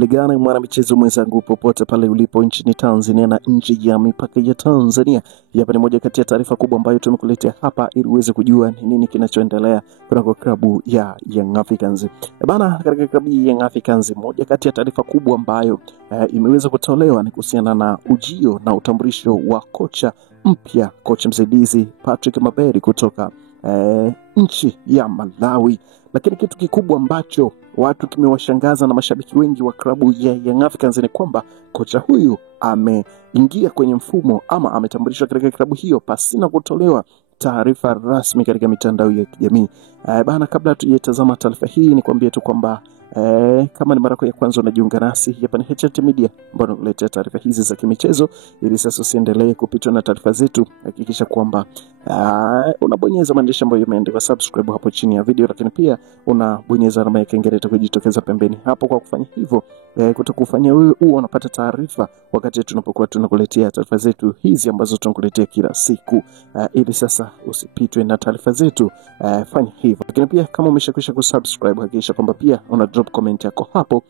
Ligana mwana michezo mwenzangu popote pale ulipo nchini Tanzania na nje ya mipaka ya Tanzania. Hapa ni moja kati ya taarifa kubwa ambayo tumekuletea hapa ili uweze kujua ni nini kinachoendelea kwa klabu ya Young Africans. Bana, katika klabu ya Young Africans moja kati ya taarifa kubwa ambayo imeweza kutolewa ni kuhusiana na ujio na utambulisho wa kocha mpya, kocha msaidizi Patrick Mabedi kutoka nchi ya Malawi. Lakini kitu kikubwa ambacho watu kimewashangaza na mashabiki wengi wa klabu ya Young Africans ni kwamba kocha huyu ameingia kwenye mfumo ama ametambulishwa katika klabu hiyo pasina kutolewa taarifa rasmi katika mitandao ya kijamii. Bana, kabla tujatazama taarifa hii ni kuambia tu kwamba kama ni mara ya kwanza unajiunga nasi, hapa ni HT Media ambayo inakuletea taarifa hizi za kimichezo ili sasa usiendelee kupitwa na taarifa zetu. Hakikisha kwamba unabonyeza maandishi ambayo yameandikwa subscribe hapo chini ya video, lakini pia unabonyeza alama ya kengele itakayojitokeza pembeni hapo. Kwa kufanya hivyo kutakufanya wewe unapata taarifa wakati tunapokuwa tunakuletea taarifa zetu hizi ambazo tunakuletea kila siku, ili sasa usipitwe na taarifa zetu. Fanya hivyo, lakini pia kama umeshakwisha kusubscribe hakikisha kwamba pia una drop comment yako hapo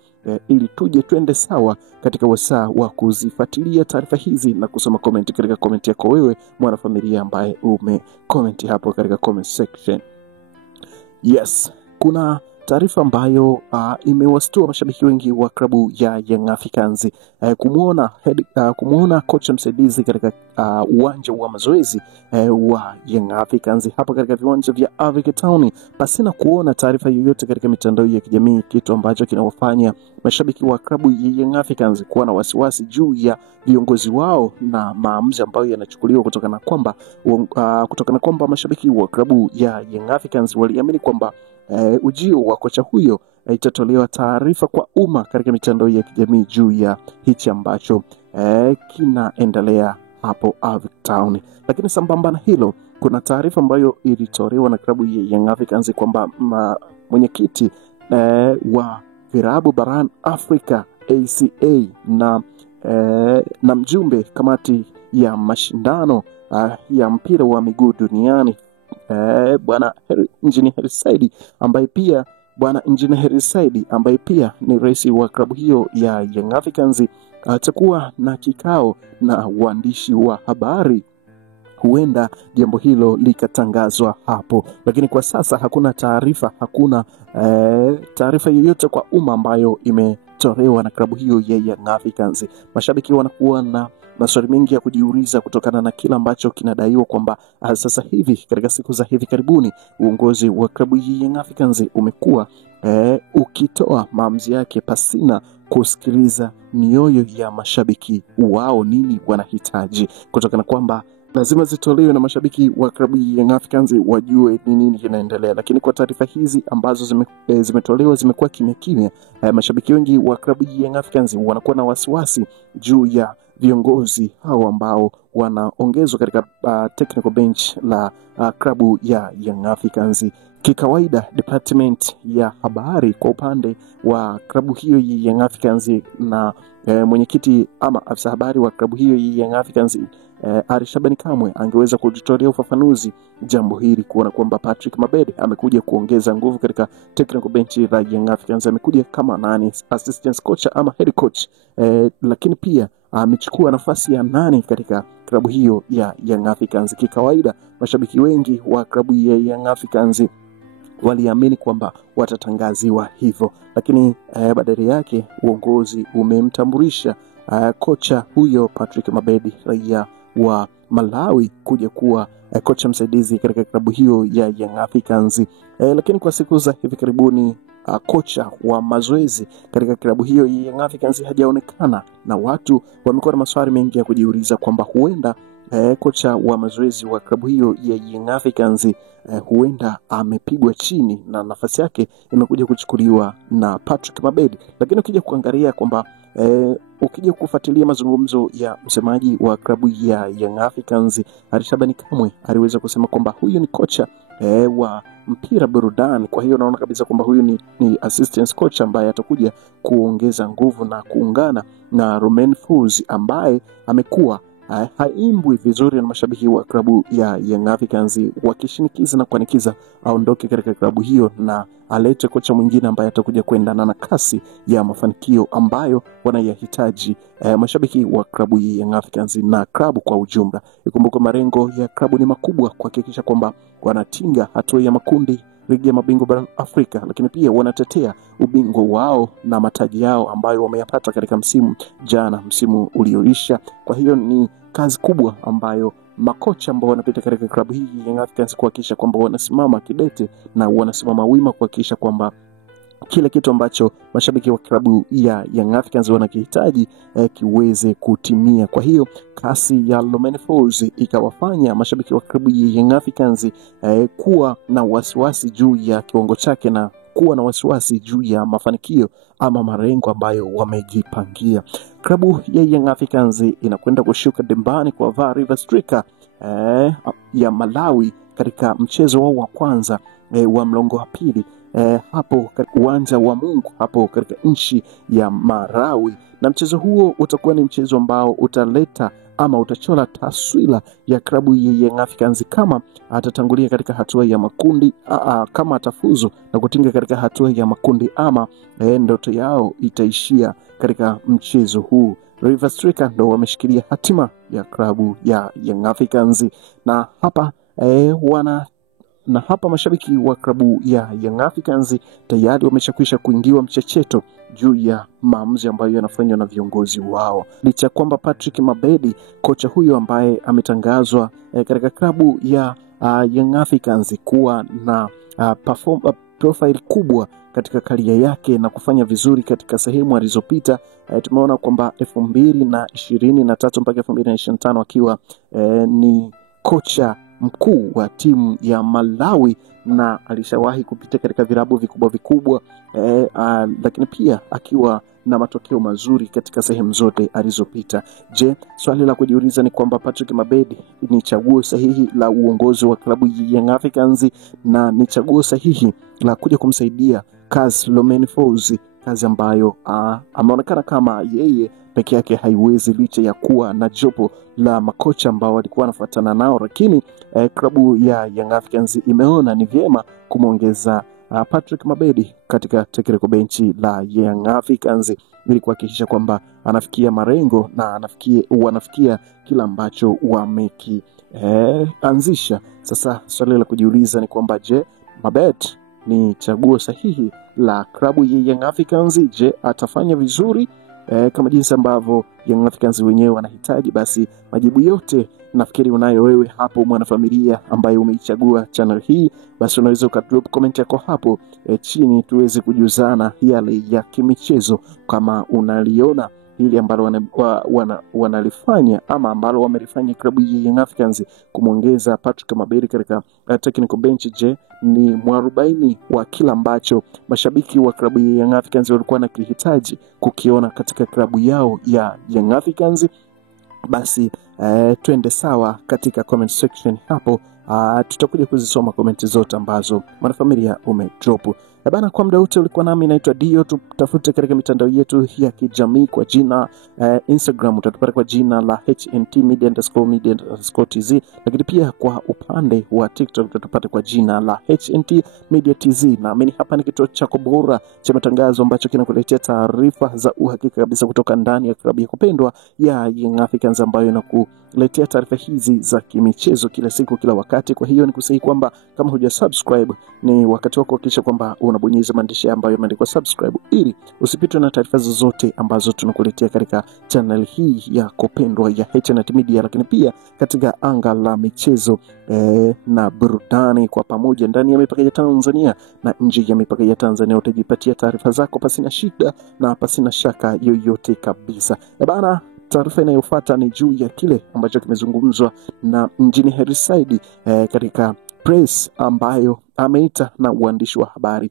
ili twende sawa katika wasaa wa kuzifuatilia taarifa hizi na kusoma comment katika comment yako wewe mwanafamilia ambaye umecomment hapo katika comment section. Yes, kuna taarifa ambayo imewastua mashabiki wengi wa klabu ya Young Africans kumuona kocha msaidizi katika uwanja wa mazoezi wa Young Africans hapo katika viwanja vya Avic Town pasina kuona taarifa yoyote katika mitandao ya kijamii, kitu ambacho kinawafanya mashabiki wa klabu ya Young Africans kuwa na wasiwasi juu ya viongozi wao na maamuzi ambayo yanachukuliwa kutokana kwamba mashabiki wa klabu ya Young Africans waliamini kwamba ujio wa kocha huyo itatolewa taarifa kwa umma katika mitandao ya kijamii juu ya hichi ambacho kinaendelea hapo Avic Town. Lakini sambamba na hilo, kuna taarifa ambayo ilitolewa na klabu ya Young Africans kwamba mwenyekiti wa virabu barani Afrika ACA na mjumbe kamati ya mashindano ya mpira wa miguu duniani bwana Engineer Hersi Said ambaye pia ni rais wa klabu hiyo ya Young Africans atakuwa na kikao na waandishi wa habari. Huenda jambo hilo likatangazwa hapo, lakini kwa sasa hakuna taarifa yoyote kwa umma ambayo imetolewa na klabu hiyo ya Young Africans. Mashabiki wanakuwa na maswali mengi ya kujiuliza kutokana na kila ambacho kinadaiwa kwamba sasa hivi katika siku za hivi karibuni uongozi wa klabu ya Young Africans umekuwa ukitoa maamuzi yake pasina kusikiliza mioyo ya mashabiki wao, nini wanahitaji, kutokana kwamba lazima zitolewe na mashabiki wa klabu ya Young Africans wajue nini kinaendelea. Lakini kwa taarifa hizi ambazo zimetolewa zimekuwa kimya, mashabiki wengi wa klabu ya Young Africans wanakuwa na wasiwasi juu ya viongozi hao ambao wanaongezwa katika technical bench la klabu ya Young Africans. Kikawaida department ya habari kwa upande wa klabu hiyo ya Young Africans na mwenyekiti ama afisa habari wa klabu hiyo ya Young Africans Ali Shabani Kamwe angeweza kujitolea ufafanuzi jambo hili, kuona kwamba Patrick Mabedi amekuja kuongeza nguvu katika technical bench la Young Africans. Amekuja kama assistant coach ama head coach, lakini pia amechukua nafasi ya nani katika klabu hiyo ya Young Africans. Kikawaida mashabiki wengi wa klabu ya Young Africans waliamini kwamba watatangaziwa hivyo, lakini badala yake uongozi umemtambulisha kocha huyo Patrick Mabedi, raia wa Malawi, kuja kuwa kocha msaidizi katika klabu hiyo ya Young Africans. Lakini kwa siku za hivi karibuni kocha wa mazoezi katika klabu hiyo ya Young Africans hajaonekana, na watu wamekuwa na maswali mengi ya kujiuliza kwamba huenda kocha wa mazoezi wa klabu hiyo ya Young Africans huenda amepigwa chini na nafasi yake imekuja kuchukuliwa na Patrick Mabedi. Lakini ukija kuangalia kwamba ukija kufuatilia mazungumzo ya msemaji wa klabu ya Young Africans Ali Shabani Kamwe aliweza kusema kwamba huyu ni kocha wa mpira burudani. Kwa hiyo naona kabisa kwamba huyu ni assistant coach ambaye atakuja kuongeza nguvu na kuungana na Romain Folz ambaye amekuwa haimbwi vizuri na mashabiki wa klabu ya Young Africans, wakishinikiza na kuanikiza aondoke katika klabu hiyo na alete kocha mwingine ambaye atakuja kuendana na kasi ya mafanikio ambayo wanayahitaji mashabiki wa klabu ya Young Africans na klabu kwa ujumla. Ikumbuke malengo ya klabu ni makubwa, kuhakikisha kwamba wanatinga hatua ya makundi ligi ya mabingwa barani Afrika, lakini pia wanatetea ubingwa wao na mataji yao ambayo wameyapata katika msimu ulioisha. Kwa hiyo ni kazi kubwa ambayo makocha ambao wanapita katika klabu hii Young Africans kuhakikisha kwamba wanasimama kidete na wanasimama wima, kuhakikisha kwamba kile kitu ambacho mashabiki wa klabu ya Young Africans wanakihitaji kiweze kutimia. Kwa hiyo kasi ya Lomeni Folz ikawafanya mashabiki wa klabu ya Young Africans kuwa na wasiwasi juu ya kiwango chake na kuwa na wasiwasi juu ya mafanikio ama malengo ambayo wamejipangia. Klabu ya Young Africans inakwenda kushuka dimbani kwa VAR River Striker ya Malawi katika mchezo wao wa kwanza wa mlongo wa pili hapo katika uwanja wa Mungu hapo katika nchi ya Malawi, na mchezo huo utakuwa ni mchezo ambao utaleta ama utachora taswira ya klabu ya Young Africans kama atatangulia katika hatua ya makundi, kama atafuzu na kutinga katika hatua ya makundi, ama ndoto yao itaishia katika mchezo huu. River Striker ndo wameshikilia hatima ya klabu ya Young Africans, na hapa mashabiki wa klabu ya Young Africans tayari wameshakwisha kuingiwa mchecheto juu ya maamuzi ambayo yanafanywa na viongozi wao. Licha kwamba Patrick Mabedi, kocha huyo ambaye ametangazwa katika klabu ya Young Africans kuwa na profile kubwa katika karia yake na kufanya vizuri katika sehemu alizopita, tumeona kwamba 2023 mpaka 2025 akiwa ni kocha mkuu wa timu ya Malawi, na alishawahi kupita katika vilabu vikubwa lakini pia akiwa na matokeo mazuri katika sehemu zote alizopita. Je, swali la kujiuliza ni kwamba Patrick Mabedi ni chaguo sahihi la uongozi wa klabu ya Young Africans, na ni chaguo sahihi la kuja kumsaidia kazi Lomeni Folz, kazi ambayo ameonekana kama yeye peke yake haiwezi, licha ya kuwa na jopo la makocha ambao walikuwa wanafuatana nao, lakini klabu ya Young Africans imeona ni vyema kumwongeza Patrick Mabedi katika technical bench la Young Africans ili kuhakikisha kwamba anafikia malengo na wanafikia kila ambacho wamekianzisha. Sasa swali la kujiuliza ni kwamba je, Mabedi ni chaguo sahihi la klabu ya Young Africans? Je, atafanya vizuri kama jinsi ambavyo Young Africans wenyewe wanahitaji? Basi majibu yote nafikiri unayo wewe hapo, mwanafamilia ambaye umeichagua channel hii. Basi unaweza ukadrop comment yako hapo chini tuweze kujuzana yale ya kimichezo, kama unaliona hili ambalo wanalifanya ama ambalo wamelifanya klabu ya Young Africans kumwongeza Patrick Mabedi katika technical bench. Je, ni mwarobaini wa kila ambacho mashabiki wa klabu ya Young Africans walikuwa na kihitaji kukiona katika klabu yao ya Young Africans? Basi twende sawa katika comment section hapo. Tutakuja kuzisoma komenti zote ambazo mwanafamilia umedrop. Bana, kwa muda wote ulikuwa nami, naitwa Dio. Tutafute katika mitandao yetu ya kijamii kwa jina Instagram utatupata kwa jina la HNT_media_tz, lakini pia kwa upande wa TikTok utatupata kwa jina la HNT Media TZ. Na mimi hapa ni kituo chako bora cha matangazo ambacho kinakuletea taarifa za uhakika kabisa kutoka ndani ya klabu ya kupendwa ya Young Africans, ambayo inakuletea taarifa hizi za kimichezo kila siku kila wakati. Kwa hiyo nikusihi kwamba kama hujasubscribe, ni wakati wako kuhakikisha kwamba unabonyeza maandishi ambayo yameandikwa subscribe ili usipitwe na taarifa zozote ambazo tunakuletea katika channel hii ya kupendwa ya HNT Media, lakini pia katika anga la michezo na burudani kwa pamoja ndani ya mipaka ya Tanzania na nje ya mipaka ya Tanzania. Utajipatia taarifa zako pasina shida na pasina shaka yoyote kabisa. Bana, taarifa inayofuata ni juu ya kile ambacho kimezungumzwa na Injinia Hersi Said katika press ambayo ameita na uandishi wa habari.